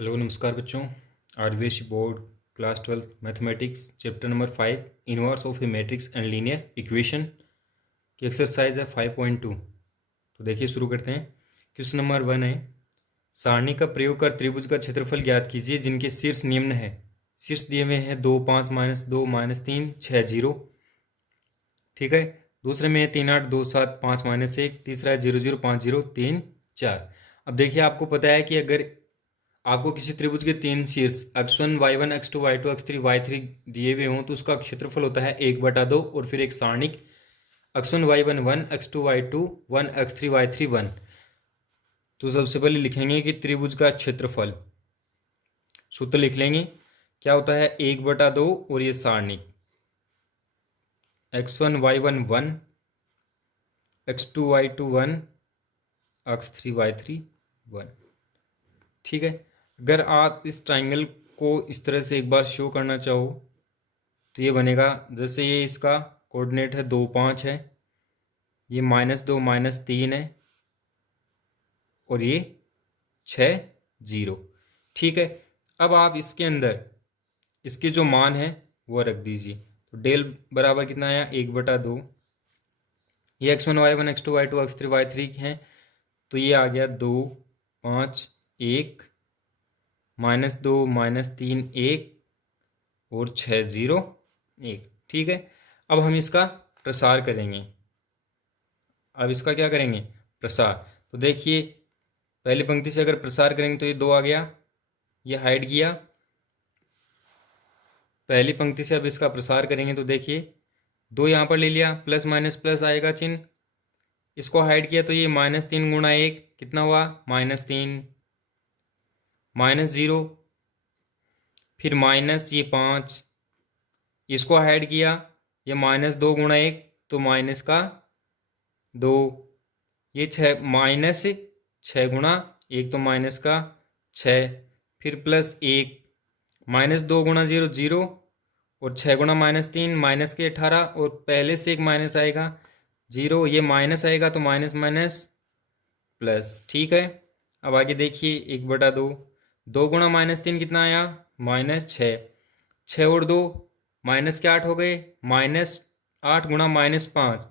Hello नमस्कार बच्चों। RBSE board class 12 mathematics chapter number 5 inverse of A matrix and linear equation की exercise है 5.2। तो देखिए शुरू करते हैं। क्वेश्चन नंबर 1 है, सारणी का प्रयोग कर त्रिभुज का क्षेत्रफल ज्ञात कीजिए जिनके शीर्ष निम्न है। शीर्ष दिए हुए हैं 2 5 -2 -3 6 0। ठीक है। दूसरे में है 3 8 2 7 5 -1। तीसरा है 0 0 5 0 3 4। अब देखिए आपको पता है कि अगर आपको किसी त्रिभुज के तीन शीर्ष x1 y1 x2 y2 x3 y3 दिए हुए हों तो उसका क्षेत्रफल होता है 1/2 और फिर एक सारणिक x1 y1 1 x2 y2 1 x3 y3 1। तो सबसे पहले लिखेंगे कि त्रिभुज का क्षेत्रफल, सूत्र लिख लेंगे। क्या होता है 1/2 और ये सारणिक x1 y1 1 x2 y2 1 x3 y3 1। ठीक है। अगर आप इस ट्राइंगल को इस तरह से एक बार शो करना चाहो तो ये बनेगा, जैसे ये इसका कोऑर्डिनेट है 2 5 है, ये -2 -3 है और ये 6 0। ठीक है। अब आप इसके अंदर इसके जो मान है वो रख दीजिए। तो डेल बराबर कितना आया 1/2। ये x1 y1 x2 y2 x3 y3 हैं तो ये आ गया 2 5 1 -2 -3 1 और 6 0 1। ठीक है। अब हम इसका प्रसार करेंगे। अब इसका क्या करेंगे, प्रसार। तो देखिए पहली पंक्ति से अगर प्रसार करेंगे तो ये 2 आ गया, ये हाइड किया। पहली पंक्ति से अब इसका प्रसार करेंगे तो देखिए 2 यहाँ पर ले लिया, प्लस माइनस प्लस आएगा चिन्ह, इसको हाइड किया तो ये -3 गुणा 1 कितना हुआ -3 -0, फिर माइनस ये 5, इसको हाइड किया, ये -2 गुणा 1 तो माइनस का 2, ये 6 -6 गुणा 1 तो माइनस का 6, फिर प्लस 1 -2 गुणा 0 0 और 6 गुणा -3 माइनस के 18 और पहले से एक माइनस आएगा 0, ये माइनस आएगा तो माइनस माइनस प्लस। ठीक है। अब आगे देखिए 1/2, 2 गुणा -3 कितना आया -6, 6 और 2 माइनस के 8 हो गए, -8 गुणा -5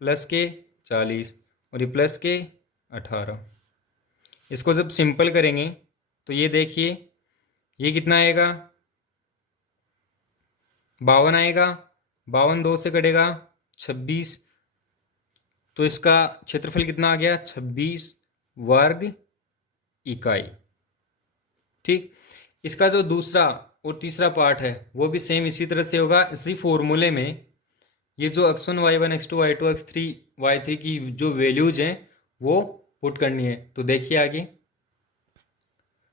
प्लस के 40 और ये प्लस के 18। इसको जब सिंपल करेंगे तो ये देखिए ये कितना आएगा 52 आएगा, 52 2 से कटेगा 26, तो इसका क्षेत्रफल कितना आ गया 26 वर्ग इकाई। ठीक। इसका जो दूसरा और तीसरा पार्ट है वो भी सेम इसी तरह से होगा। इसी फॉर्मूले में ये जो x1 y1 x2 y2 x3 y3 की जो वैल्यूज हैं वो पुट करनी है। तो देखिए आगे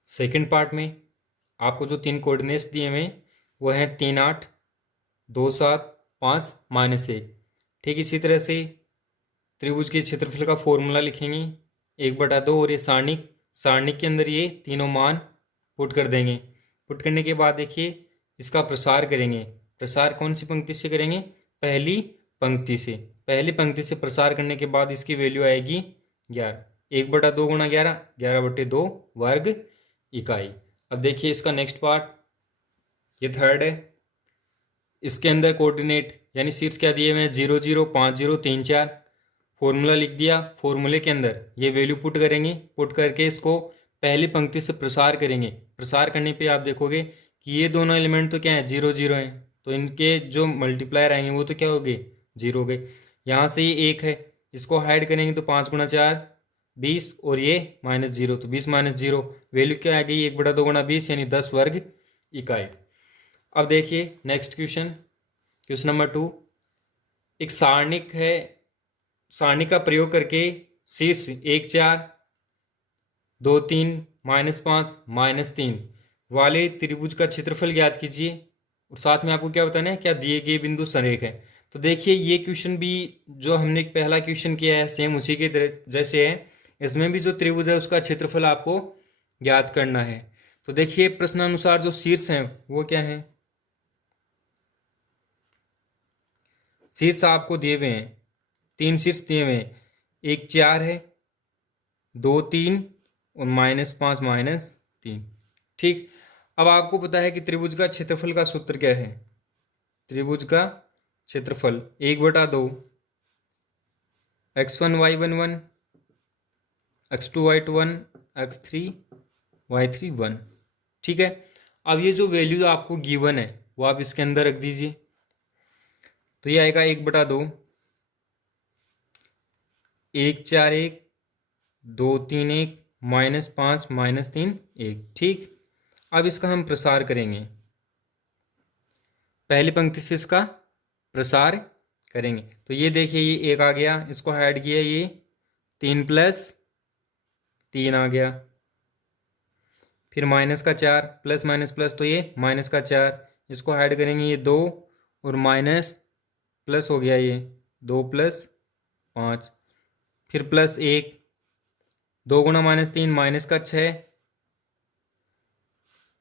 सेकंड पार्ट में आपको जो 3 कोऑर्डिनेट्स दिए हुए हैं वो हैं 3 8 2 7 5 -1। ठीक इसी तरह से त्रिभुज के क्षेत्रफल का फॉर्मूला लिखेंगे 1/2 और ये सारणिक के अंदर ये तीनों मान पुट कर देंगे। पुट करने के बाद देखिए इसका प्रसार करेंगे। प्रसार कौन सी पंक्ति से करेंगे, पहली पंक्ति से। पहली पंक्ति से प्रसार करने के बाद इसकी वैल्यू आएगी 11, 1/2 गुणा 11 11/2 वर्ग इकाई। अब देखिए इसका नेक्स्ट पार्ट, ये थर्ड है। इसके अंदर कोऑर्डिनेट यानी शीर्ष क्या दिए हुए हैं 0 0 5 0 3 4। फॉर्मूला लिख दिया, फॉर्मूले के अंदर ये वैल्यू पुट करेंगे, पुट करके इसको पहली पंक्ति से प्रसार करेंगे। प्रसार करने पे आप देखोगे कि ये दोनों एलिमेंट तो क्या है 0 0 हैं, तो इनके जो मल्टीप्लायर आएंगे वो तो क्या हो गए 0 हो गए। यहाँ से ये 1 है, इसको हाइड करेंगे तो 5 गुणा 4 20 और ये -0 तो 20 -0 वैल्यू क्या आ गई 1/2 गुणा 20 यानी 10 वर्ग इकाई। अब देखिए नेक्स्ट क्वेश्चन, क्वेश्चन नंबर 2। एक सारणिक है, सारणी का प्रयोग करके शीर्ष 1 4 2 3 -5 -3 वाले त्रिभुज का क्षेत्रफल ज्ञात कीजिए। और साथ में आपको क्या बताना है, क्या दिए गए बिंदु संरेख है। तो देखिए ये क्वेश्चन भी जो हमने पहला क्वेश्चन किया है सेम उसी के जैसे है। इसमें भी जो त्रिभुज है उसका क्षेत्रफल आपको ज्ञात करना है। तो देखिए प्रश्नानुसार जो शीर्ष हैं वो क्या है, शीर्ष आपको दिए हुए हैं, 3 शीर्ष दिए हुए हैं, 1 4 है, 2 3 और -5 -3। ठीक। अब आपको पता है कि त्रिभुज का क्षेत्रफल का सूत्र क्या है। त्रिभुज का क्षेत्रफल 1/2 x1 y1 1 x2 y2 1 x3 y3 1। ठीक है। अब ये जो वैल्यू आपको गिवन है वो आप इसके अंदर रख दीजिए। तो ये आएगा 1/2 1 4 1 2 3 1 -5 -3 1। ठीक। अब इसका हम प्रसार करेंगे, पहली पंक्ति से इसका प्रसार करेंगे। तो ये देखिए ये 1 आ गया, इसको ऐड किया, ये 3 + 3 आ गया, फिर -4 प्लस माइनस प्लस, तो ये -4, इसको ऐड करेंगे, ये 2 और माइनस प्लस हो गया, ये 2 + 5, फिर +1, 2 गुणा -3 -6,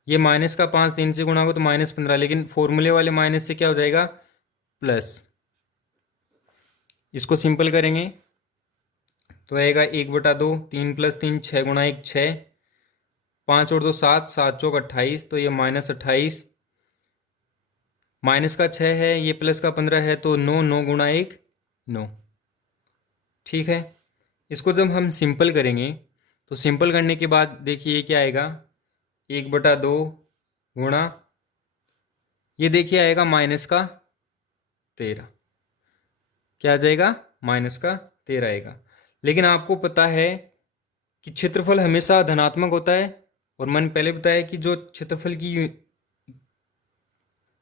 ये -5 3 से गुणा होगा तो -15, लेकिन फॉर्मूले वाले माइनस से क्या हो जाएगा प्लस। इसको सिंपल करेंगे तो आएगा 1/2 3 + 3 6 गुणा 1 6, 5 और 2 7, 7 चौक 28, तो ये -28, -6 है, ये +15 है, तो 9 9 गुणा 1 9। ठीक है। इसको जब हम सिंपल करेंगे तो सिंपल करने के बाद देखिए ये क्या आएगा 1/2 गुणा, ये देखिए आएगा -13, क्या आ जाएगा -13 आएगा। लेकिन आपको पता है कि क्षेत्रफल हमेशा धनात्मक होता है, और मैंने पहले बताया कि जो क्षेत्रफल की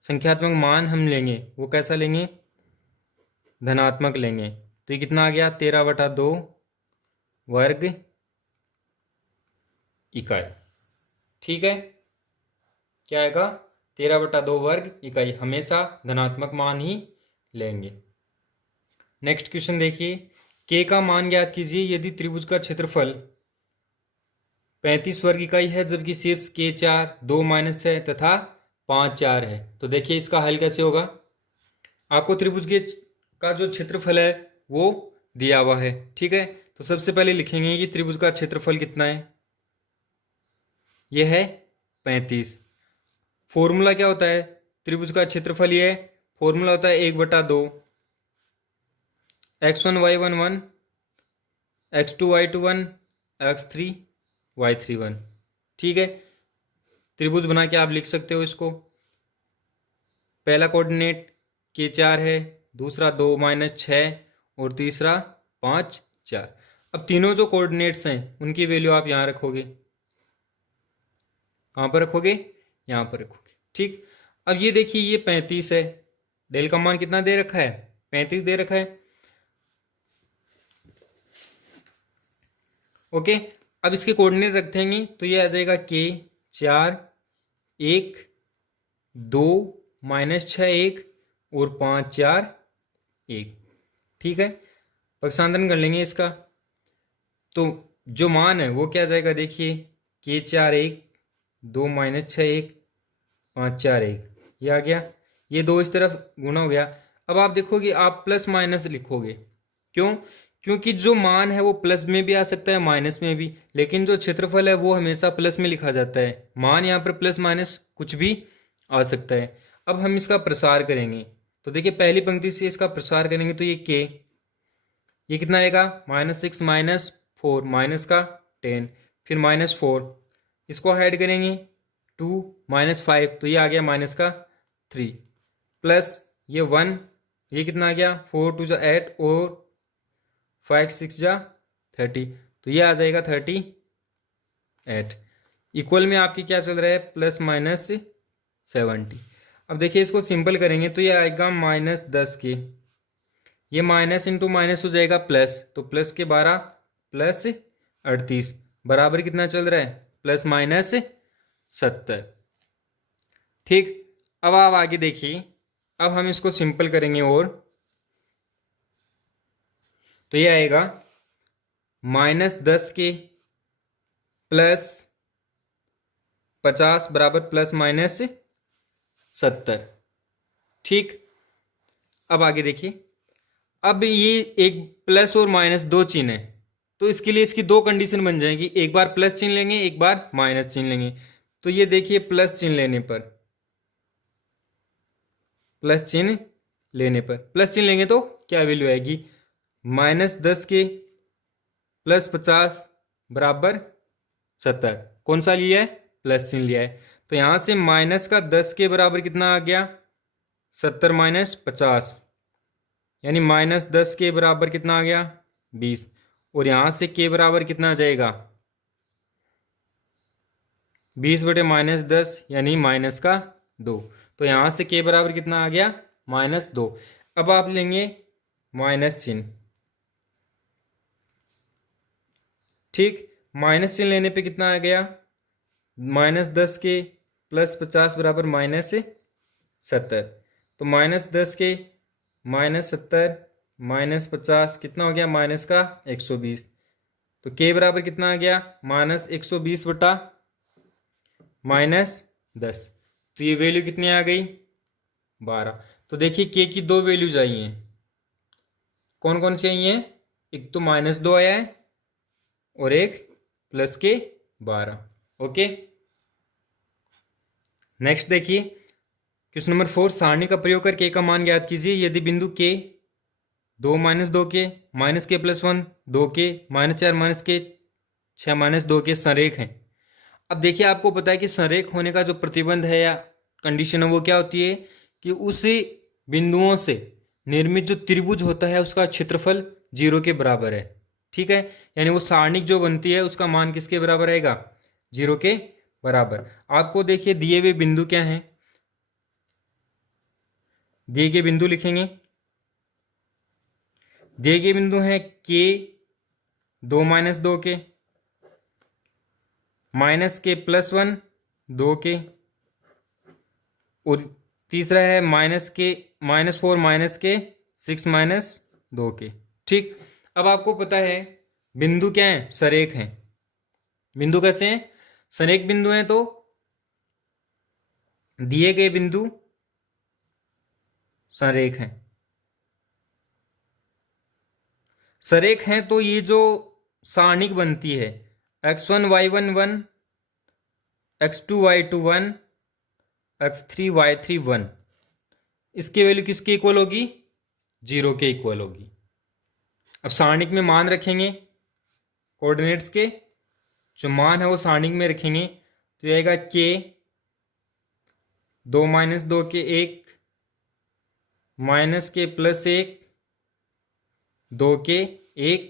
संख्यात्मक मान हम लेंगे वो कैसा लेंगे, धनात्मक लेंगे। तो ये कितना आ गया 13/2 वर्ग इकाई। ठीक है, क्या आएगा 13/2 वर्ग इकाई, हमेशा धनात्मक मान ही लेंगे। नेक्स्ट क्वेश्चन देखिए, के का मान ज्ञात कीजिए यदि त्रिभुज का क्षेत्रफल 35 वर्ग इकाई है, जबकि शीर्ष के 4 2 -6 तथा 5 4 है। तो देखिए इसका हल कैसे होगा। आपको त्रिभुज के का जो क्षेत्रफल है वो दिया हुआ है। ठीक है, तो सबसे पहले लिखेंगे कि त्रिभुज का क्षेत्रफल कितना है, यह है 35। फॉर्मूला क्या होता है त्रिभुज का क्षेत्रफल, ये फॉर्मूला होता है 1/2 x1 y1 1 x2 y2 1 x3 y3 1। ठीक है, त्रिभुज बना के आप लिख सकते हो इसको। पहला कोऑर्डिनेट के 4 है, दूसरा 2 -6 और तीसरा 5 4। अब तीनों जो कोऑर्डिनेट्स हैं उनकी वैल्यू आप यहाँ रखोगे, कहाँ पर रखोगे, यहाँ पर रखोगे। ठीक। अब ये देखिए ये 35 है, डेल का मान कितना दे रखा है 35 दे रखा है। ओके, अब इसके कोऑर्डिनेट रख देंगे तो ये आ जाएगा के 4 1 2 -6 1 और 5 4 1। ठीक है, पक्षांतरण कर लेंगे इसका, तो जो मान है वो क्या जाएगा, देखिए के 4 1 2 -6 1 5 4 1, ये आ गया, ये 2 इस तरफ गुना हो गया। अब आप देखोगे आप प्लस माइनस लिखोगे, क्यों, क्योंकि जो मान है वो प्लस में भी आ सकता है माइनस में भी, लेकिन जो क्षेत्रफल है वो हमेशा प्लस में लिखा जाता है। मान यहाँ पर प्लस माइनस कुछ भी आ सकता है। अब हम इसका प्रसार करेंगे तो देखिए पहली पंक्ति से इसका प्रसार करेंगे तो ये के, ये कितना आएगा -6 -4 -10, फिर -4, इसको ऐड करेंगे 2 -5, तो ये आ गया -3, प्लस ये 1, ये कितना आ गया 4 2 8 और 5 6 30, तो ये आ जाएगा 38। इक्वल में आपकी क्या चल रहा है +-70। अब देखिए इसको सिंपल करेंगे तो ये आएगा -10 के, ये माइनस इंटू माइनस हो जाएगा प्लस, तो प्लस के 12 प्लस 38 बराबर कितना चल रहा है +-70। ठीक। अब आप आगे देखिए, अब हम इसको सिंपल करेंगे और तो ये आएगा -10 के +50 बराबर +-70। ठीक। अब आगे देखिए, अब ये एक प्लस और माइनस दो चिन्ह है, तो इसके लिए इसकी दो कंडीशन बन जाएगी, एक बार प्लस चिन्ह लेंगे एक बार माइनस चिन्ह लेंगे। तो ये देखिए प्लस चिन्ह लेने तो क्या वैल्यू आएगी, -10 के +50 बराबर 70। कौन सा लिया है, प्लस चिन्ह लिया है। तो यहां से -10 के बराबर कितना आ गया, 70 - 50, यानी -10 के बराबर कितना आ गया, 20। और यहां से के बराबर कितना आ जाएगा, 20/-10 यानी -2। तो यहां से के बराबर कितना आ गया, -2। अब आप लेंगे माइनस चिन्ह, ठीक। माइनस चिन्ह लेने पे कितना आ गया, -10 के +50 बराबर -70। तो -10 के -70 -50 कितना हो गया, -120। तो के बराबर कितना आ गया, -120 बटा -10। तो ये वैल्यू कितनी आ गई, 12। तो देखिए के की दो वैल्यूज आई हैं, कौन कौन सी आई हैं, एक तो -2 आया है और एक प्लस के 12। ओके, नेक्स्ट देखिए क्वेश्चन नंबर 4, सारणी का प्रयोग कर के का मान ज्ञात कीजिए यदि बिंदु के 2 - 2 के -k+1 2 के -4 - के 6 - 2 के संरेख हैं। अब देखिए आपको पता है कि संरेख होने का जो प्रतिबंध है या कंडीशन है वो क्या होती है कि उसी बिंदुओं से निर्मित जो त्रिभुज होता है उसका क्षेत्रफल 0 के बराबर है, ठीक है। यानी वो सारणिक जो बनती है उसका मान किसके बराबर आएगा, 0 के बराबर। आपको देखिए दिए हुए बिंदु क्या हैं, दिए गए बिंदु लिखेंगे, दिए गए बिंदु हैं के 2 - 2 के -k+1 2 के, और तीसरा है -4 के 6 - 2 के, ठीक। अब आपको पता है बिंदु क्या है, सरेख हैं। बिंदु कैसे हैं, सरेख बिंदु हैं। तो दिए गए बिंदु सरेख हैं, सरेख हैं तो ये जो सारणिक बनती है x1 y1 1, x2 y2 1, x3 y3 1, इसकी वैल्यू किसके इक्वल होगी, 0 के इक्वल होगी। अब सारणिक में मान रखेंगे, कोऑर्डिनेट्स के जो मान है वो सारणिक में रखेंगे। तो ये आएगा के 2 - 2 के 1 -k+1 2 के 1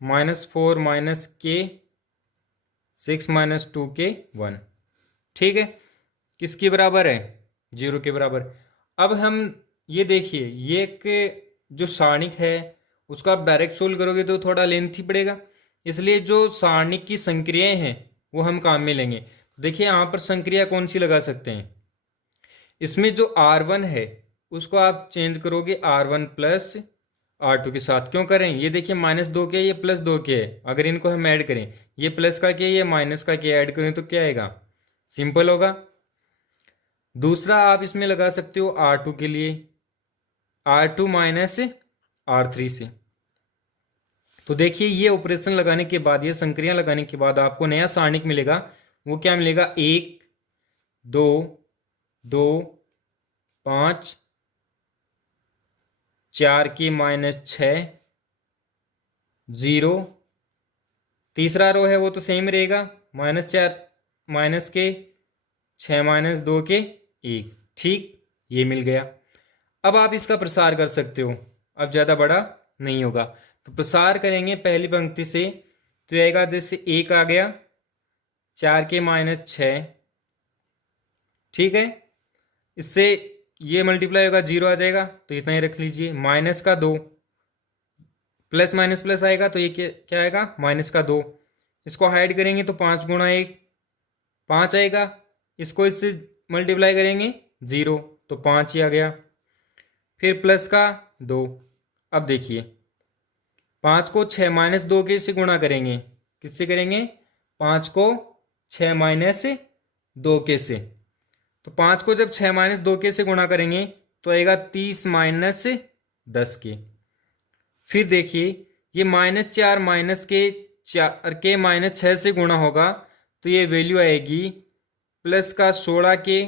-4 के 6 - 2 के 1, ठीक है। किसके बराबर है, 0 के बराबर। अब हम ये देखिए ये एक जो सारणिक है उसका आप डायरेक्ट सोल्व करोगे तो थोड़ा लेंथी पड़ेगा, इसलिए जो सारणिक की संक्रियाएं हैं वो हम काम में लेंगे। देखिए यहाँ पर संक्रिया कौन सी लगा सकते हैं, इसमें जो R1 है उसको आप चेंज करोगे R1 + R2 के साथ। क्यों करें, ये देखिए -2 के ये +2 के है, अगर इनको हम ऐड करें, ये प्लस का के ये माइनस का के ऐड करें तो क्या आएगा, सिंपल होगा। दूसरा आप इसमें लगा सकते हो R2 के लिए R2 - R3 से। तो देखिए ये ऑपरेशन लगाने के बाद, ये संक्रिया लगाने के बाद आपको नया सारणिक मिलेगा। वो क्या मिलेगा, 1 2 2 5 4 के -6 0। तीसरा रो है वो तो सेम रहेगा, -4 के 6 - 2 के 1, ठीक। ये मिल गया। अब आप इसका प्रसार कर सकते हो, अब ज़्यादा बड़ा नहीं होगा। तो प्रसार करेंगे पहली पंक्ति से, तो आएगा जैसे 1 आ गया 4 के -6, ठीक है। इससे ये मल्टीप्लाई होगा 0 आ जाएगा, तो इतना ही रख लीजिए। -2 प्लस माइनस प्लस आएगा तो ये क्या आएगा, -2। इसको हाइड करेंगे तो 5 × 1 5 आएगा, इसको इससे मल्टीप्लाई करेंगे 0 तो 5 ही आ गया। फिर प्लस का 2। अब देखिए 5 को 6 - 2 के से गुणा करेंगे, किससे करेंगे, 5 को 6 - 2 के से। तो 5 को जब 6 - 2 के से गुणा करेंगे तो आएगा 30 - 10 के। फिर देखिए ये -4 - के 6 से गुणा होगा तो ये वैल्यू आएगी प्लस का 16 के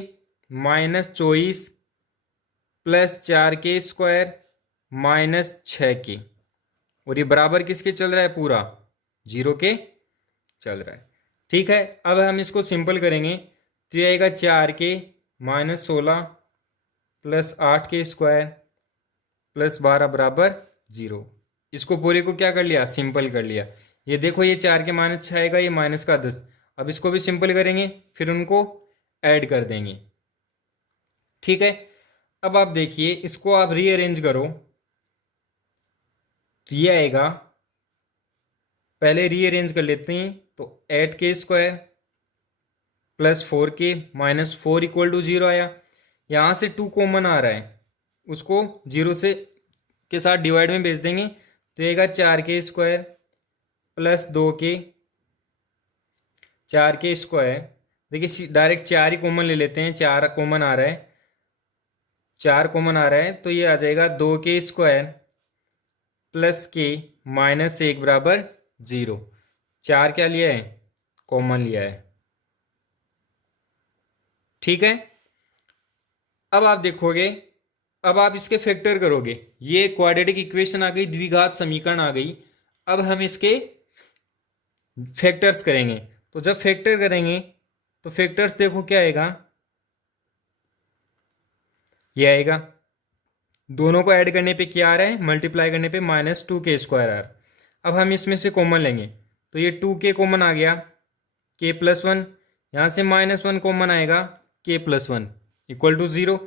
माइनस 24 प्लस 4 के स्क्वायर माइनस 6 के, और ये बराबर किसके चल रहा है, पूरा 0 के चल रहा है। ठीक है, अब हम इसको सिंपल करेंगे तो ये आएगा 4 के माइनस 16 प्लस 8 के स्क्वायर प्लस 12 बराबर 0। इसको पूरे को क्या कर लिया, सिंपल कर लिया। ये देखो ये 4 के माइनस 6 आएगा, ये माइनस का 10। अब इसको भी सिंपल करेंगे, फिर उनको ऐड कर देंगे। ठीक है, अब आप देखिए इसको आप रीअरेंज करो तो ये आएगा, पहले रीअरेंज कर लेते हैं। तो 8 के स्क्वायर प्लस 4 के माइनस 4 इक्वल टू 0 आया। यहाँ से 2 कॉमन आ रहा है, उसको 0 से के साथ डिवाइड में भेज देंगे तो आएगा 4 के स्क्वायर प्लस 2 के 4 के स्क्वायर। देखिए डायरेक्ट 4 ही कॉमन ले लेते हैं, 4 कॉमन आ रहा है, 4 कॉमन आ रहा है तो ये आ जाएगा 2 के स्क्वायर प्लस के माइनस 1 बराबर 0। 4 क्या लिया है, कॉमन लिया है। ठीक है, अब आप देखोगे, अब आप इसके फैक्टर करोगे, ये क्वाड्रेटिक इक्वेशन आ गई, द्विघात समीकरण आ गई। अब हम इसके फैक्टर्स करेंगे। तो जब फैक्टर करेंगे तो फैक्टर्स देखो क्या आएगा, ये आएगा, दोनों को ऐड करने पे क्या आ रहा है, मल्टीप्लाई करने पे माइनस 2 के स्क्वायर आ रहा है। अब हम इसमें से कॉमन लेंगे तो ये 2 के कॉमन आ गया, के प्लस 1, यहाँ से माइनस 1 कॉमन आएगा, के प्लस 1 इक्वल टू 0।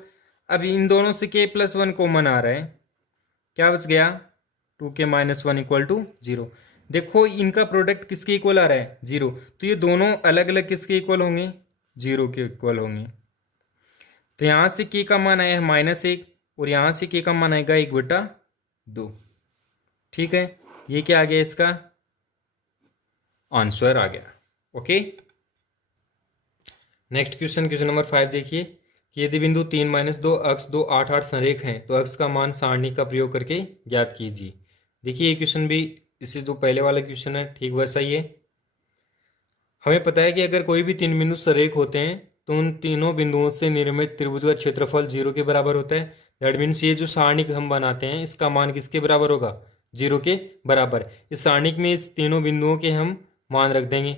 अब इन दोनों से के प्लस 1 कॉमन आ रहा है, क्या बच गया, 2 के माइनस 1 इक्वल टू 0। देखो इनका प्रोडक्ट किसके इक्वल आ रहा है, 0। तो ये दोनों अलग अलग किसके इक्वल होंगे, 0 के इक्वल होंगे। तो यहाँ से के का मान आया है माइनस 1 और यहाँ से के का मान आएगा 1/2। ठीक है, ये क्या आ गया, इसका आंसर आ गया। Okay, next question, question number 5 देखिए कि यदि बिंदु 3-2 अक्ष 2 8 8 संरेख हैं तो अक्ष का मान सारणी का प्रयोग करके ज्ञात कीजिए। देखिए ये क्वेश्चन भी इससे जो पहले वाला क्वेश्चन है ठीक वैसा ही है। हमें पता है कि अगर कोई भी 3 बिंदु संरेख होते हैं तो उन तीनों बिंदुओं से निर्मित त्रिभुज का क्षेत्रफल 0 के बराबर होता है। दैट मीन्स ये जो सारणी हम बनाते हैं इसका मान किसके बराबर होगा, 0 के बराबर। इस सारणी में इस तीनों बिंदुओं के हम मान रख देंगे।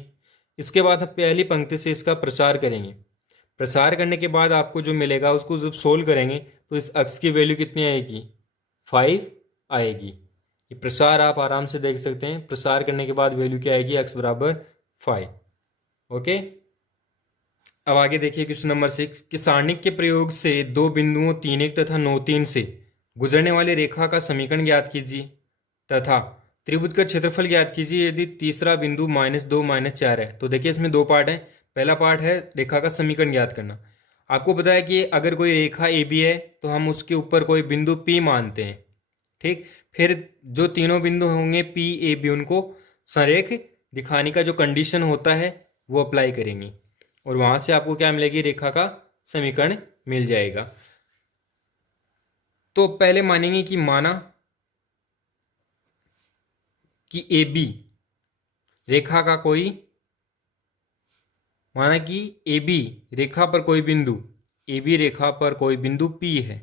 इसके बाद हम पहली पंक्ति से इसका प्रसार करेंगे। प्रसार करने के बाद आपको जो मिलेगा उसको जब सोल्व करेंगे तो इस अक्ष की वैल्यू कितनी आएगी, 5 आएगी। ये प्रसार आप आराम से देख सकते हैं, प्रसार करने के बाद वैल्यू क्या आएगी, अक्ष बराबर 5। ओके, अब आगे देखिए क्वेश्चन नंबर 6 कि सारणिक के प्रयोग से दो बिंदुओं 3-1 तथा 9-3 से गुजरने वाली रेखा का समीकरण ज्ञात कीजिए तथा त्रिभुज का क्षेत्रफल ज्ञात कीजिए यदि तीसरा बिंदु -2 -4 है। तो देखिए इसमें दो पार्ट है। पहला पार्ट है रेखा का समीकरण ज्ञात करना। आपको पता है कि अगर कोई रेखा ए बी है तो हम उसके ऊपर कोई बिंदु पी मानते हैं। ठीक, फिर जो तीनों बिंदु होंगे पी ए बी उनको संरेख दिखाने का जो कंडीशन होता है वो अप्लाई करेंगे और वहां से आपको क्या मिलेगी, रेखा का समीकरण मिल जाएगा। तो पहले मानेंगे कि माना कि ए बी रेखा का कोई, माना कि ए बी रेखा पर कोई बिंदु, ए बी रेखा पर कोई बिंदु पी है।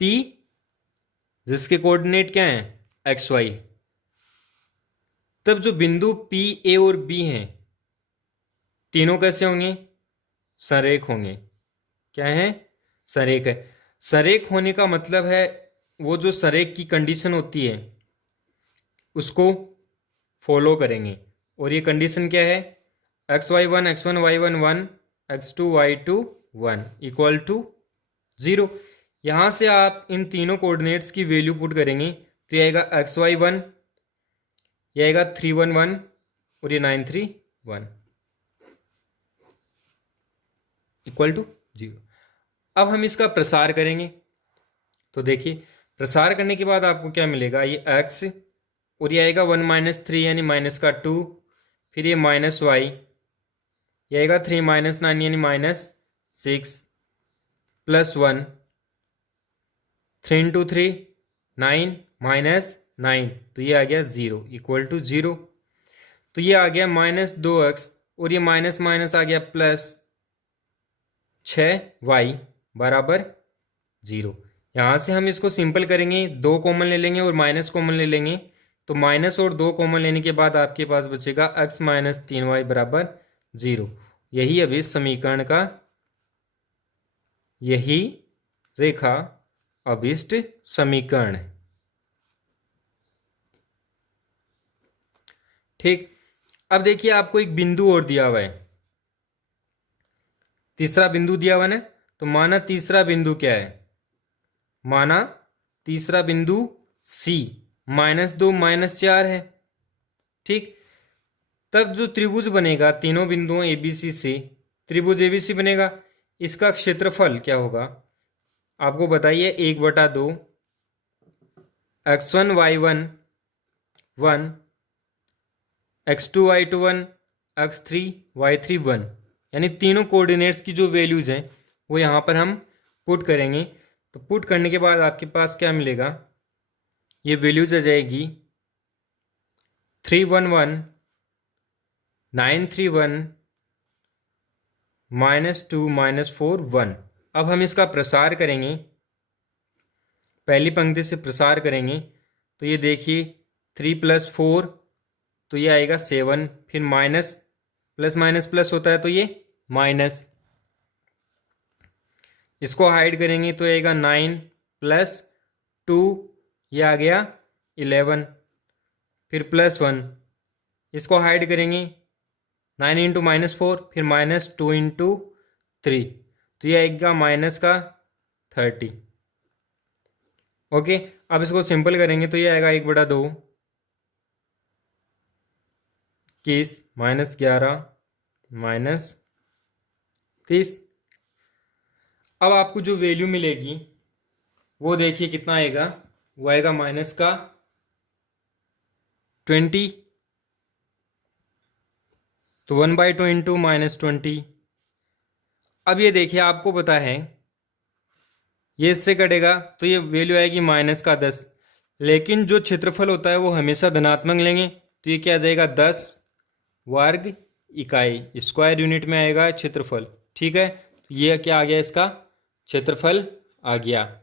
पी जिसके कोऑर्डिनेट क्या हैं, एक्स वाई। तब जो बिंदु पी ए और बी हैं तीनों कैसे होंगे, संरेख होंगे। क्या है, संरेख है। संरेख होने का मतलब है वो जो संरेख की कंडीशन होती है उसको फॉलो करेंगे। और ये कंडीशन क्या है, x1 x1 y1 1 x2 y2 1 equal to 0। यहाँ से आप इन तीनों कोऑर्डिनेट्स की वैल्यू पुट करेंगे तो ये आएगा xy1, ये आएगा 311 और ये 931 इक्वल टू 0। अब हम इसका प्रसार करेंगे तो देखिए प्रसार करने के बाद आपको क्या मिलेगा, ये x और ये आएगा 1 - 3 यानी -2, फिर ये -y, ये आएगा 3 - 9 यानी -6 प्लस 1, 3 × 3 9 -9 तो ये आ गया 0 इक्वल टू 0। तो ये आ गया -2x और ये माइनस माइनस आ गया +6y बराबर 0। यहाँ से हम इसको सिंपल करेंगे, 2 कॉमन ले लेंगे और माइनस कॉमन ले लेंगे। तो माइनस और 2 कॉमन लेने के बाद आपके पास बचेगा x - 3y बराबर 0। यही अब इस समीकरण का, यही रेखा अभिष्ट समीकरण है। ठीक, अब देखिए आपको एक बिंदु और दिया हुआ है, तीसरा बिंदु दिया हुआ है। तो माना तीसरा बिंदु क्या है, माना तीसरा बिंदु C -2 -4 है। ठीक, तब जो त्रिभुज बनेगा तीनों बिंदुओं ABC से त्रिभुज ABC बनेगा। इसका क्षेत्रफल क्या होगा आपको बताइए, 1/2 x1 y1 1 x2 y2 1 x3 y3 1, यानी तीनों कोऑर्डिनेट्स की जो वैल्यूज हैं वो यहाँ पर हम पुट करेंगे। तो पुट करने के बाद आपके पास क्या मिलेगा, ये वैल्यूज आ जाएगी 311 931 -2 -4 1। अब हम इसका प्रसार करेंगे, पहली पंक्ति से प्रसार करेंगे। तो ये देखिए 3 + 4 तो ये आएगा 7, फिर माइनस प्लस माइनस प्लस होता है तो ये माइनस, इसको हाइड करेंगे तो आएगा 9 + 2 ये आ गया 11, फिर +1 इसको हाइड करेंगे 9 × -4 फिर -2 × 3 तो ये आएगा माइनस का 30। ओके, अब इसको सिंपल करेंगे तो ये आएगा 1/2 21 -11 -30। अब आपको जो वैल्यू मिलेगी वो देखिए कितना आएगा, वो आएगा माइनस का 20। तो 1/2 × -20। अब ये देखिए आपको पता है ये इससे कटेगा तो ये वैल्यू आएगी माइनस का 10, लेकिन जो क्षेत्रफल होता है वो हमेशा धनात्मक लेंगे। तो ये क्या आ जाएगा 10 वर्ग इकाई, स्क्वायर यूनिट में आएगा क्षेत्रफल। ठीक है, ये क्या आ गया, इसका क्षेत्रफल आ गया।